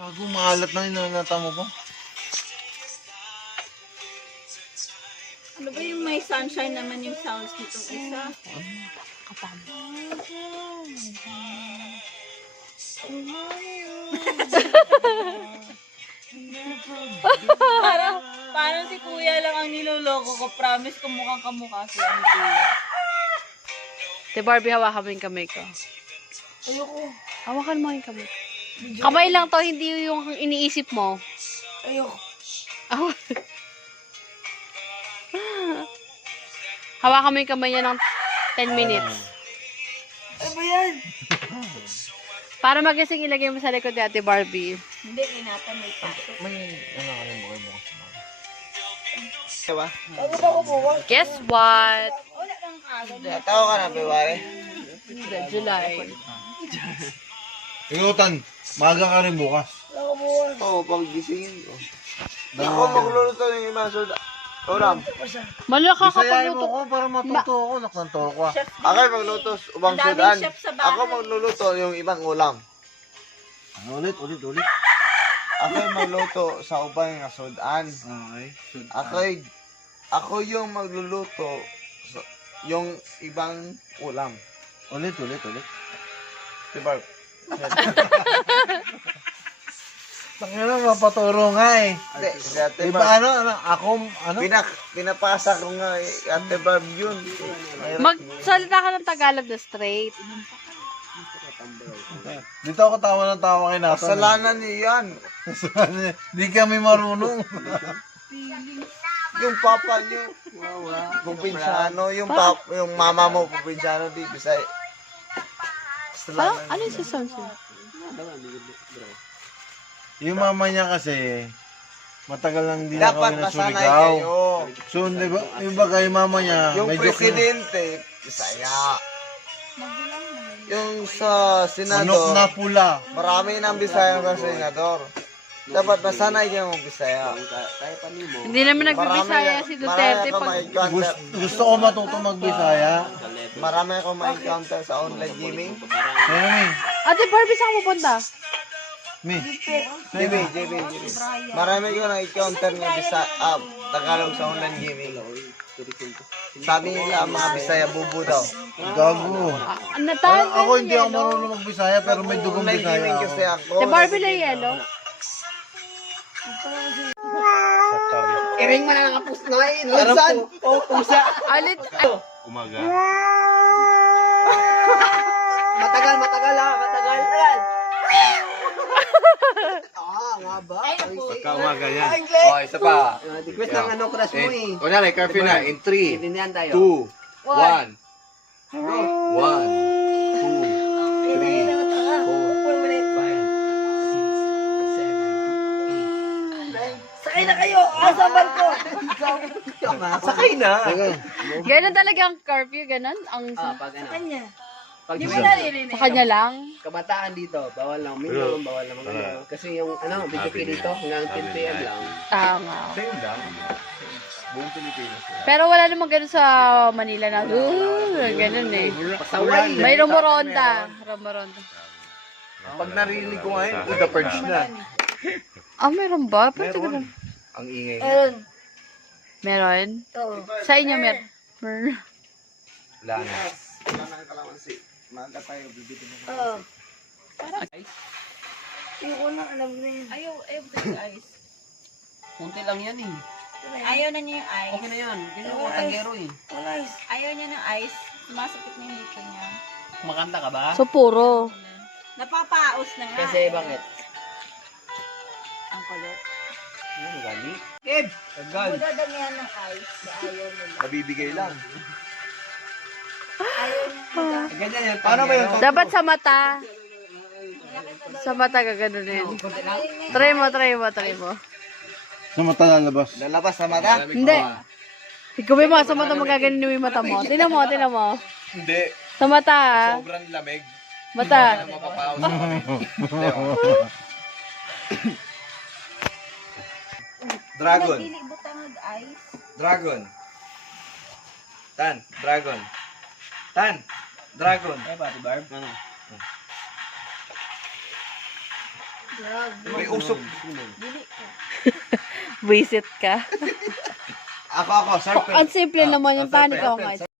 Gago, maalat na inanata mo pa. Ano ba yung may sunshine naman yung sounds nitong isa? Parang si kuya lang ang niloloko ko. Promise ko mukhang kamukha siya ni kuya. Te Barbie, hawakan mo yung kamay ko. Ayoko. Hawakan mo yung kamay ko. Kamay lang to, hindi yung iniisip mo. Ayoko. Hawakan mo yung kamay niya ng 10 minutes. Ano ba yan? Para magising ilagay mo sa likod ni Ate Barbie. Hindi, inata may pasok. May ano ka rin bukas. Diba? Bago ba ko bukas? Guess what? Wala nang agad. Tao ka na, February. July. Igutan, maga ka rin bukas. Wala ko bukas. Oo, pag-gisingin ko. Ako magluluto ng ibang soda. Ulam. Malaka ka Bisayain mo pagluto. ko para matuto ako. Nakanto ako ah. Ako magluto ubang Ang daming sudan. chef sa bahay. Ako magluluto yung ibang ulam. Ulit. Ako magluto sa ubang nga sudan. Okay. Ako yung magluluto sa yung ibang ulam. Ulit. Diba? Tangina, mapaturo nga eh. Hindi, si Ate Diba Barb. ako, Pinapasa ko nga Ate Barb yun. Magsalita ka ng Tagalog na straight. Dito ako tawa ng tawa kay Nathan. Kasalanan niya yan. Di kami marunong. Yung papa niyo, probinsyano, yung mama mo probinsyano, di Bisay. Parang, ano yung susunod? Yung mama niya kasi, matagal lang din na kami Dapat masanay nasuligaw. kayo. So, di ba, yung bagay mama niya, Yung medyo presidente, Bisaya. Yung sa manok senador, na pula. marami ng Bisaya sa senador. Dapat masanay kayo ng Bisaya. Hindi naman nagbibisaya si Duterte pag... Gusto ko matuto magbisaya. Marami akong ma-encounter sa online gaming. Pero may, Ate Barbie, saan ka pupunta? JB. Marami ko na-encounter ng Tagalog sa online gaming. Sabi nila ang mga Bisaya bubu daw. gago. Natal Ako hindi ako marunong magbisaya, pero may dugong Online bisaya gaming ako. kasi ako. Ate Barbie na yelo. Iring mo na ng kapus na eh. Lunsan! O, pusa! Alit. Umaga. Matagal ha. Matagal. Nga ba? Pagka-umaga yan. Oh, isa pa. Request ng ano crush mo eh. Kunwari, curfew na. In 3, Tindihan tayo. 2, 1. 1, 2, 3, 4, 5, 6, 7, 8. Sakay na kayo! Asa barko? Sakay na! Ganun talaga ang curfew, ganun? Ang Pag ano? Kanya. Pag Di mo naririnig. sa kanya lang. kabataan dito, bawal lang minimum, bawal lang ano. Kasi yung ano, video dito hanggang 10 PM lang. Tama. Same lang. Buong Pilipinas. Pero wala namang ganun sa Manila na, ganun eh. Pasaway. May rumoronda. Pag narinig ko ngayon, the purge na. Ah, meron ba? Pwede ka Meron. ba? Ang ingay. Meron? Oo. Sa inyo, meron. Wala na. Maaga tayo, bibili na. Oo. Ayoko na, alam na yun. Ayaw guys. Kunti lang yan eh. Ayaw na niya yung ice. Okay na yan. Ganyan ko tanggero eh. Ayaw niya ng ice. Sumasakit na yung dito niya. Kumakanta ka ba? So, puro. Napapaos na nga. Kasi bakit? Ang kulot. Ano gali? Kid! Tagal. Dadamihan ng ice. Ayaw nila. Nabibigay lang. Ayaw niya. Ganyan yan. Paano ba yun? Dapat sa mata. Sa mata gaganunin. Try mo. Sa mata lalabas. Lalabas sa mata? Hindi. Ikaw mo, sa mata magaganin yung mata mo. Tinan mo. Hindi. Sa mata, ha? Sobrang lamig. Mata. Mapapaos. Dragon. Nagdili butang ice. Dragon. Dragon. Dragon. Ay, Pati Barb? Ano? May usok. Visit ka. Ako, serpent. Ang simple naman yung tani ko.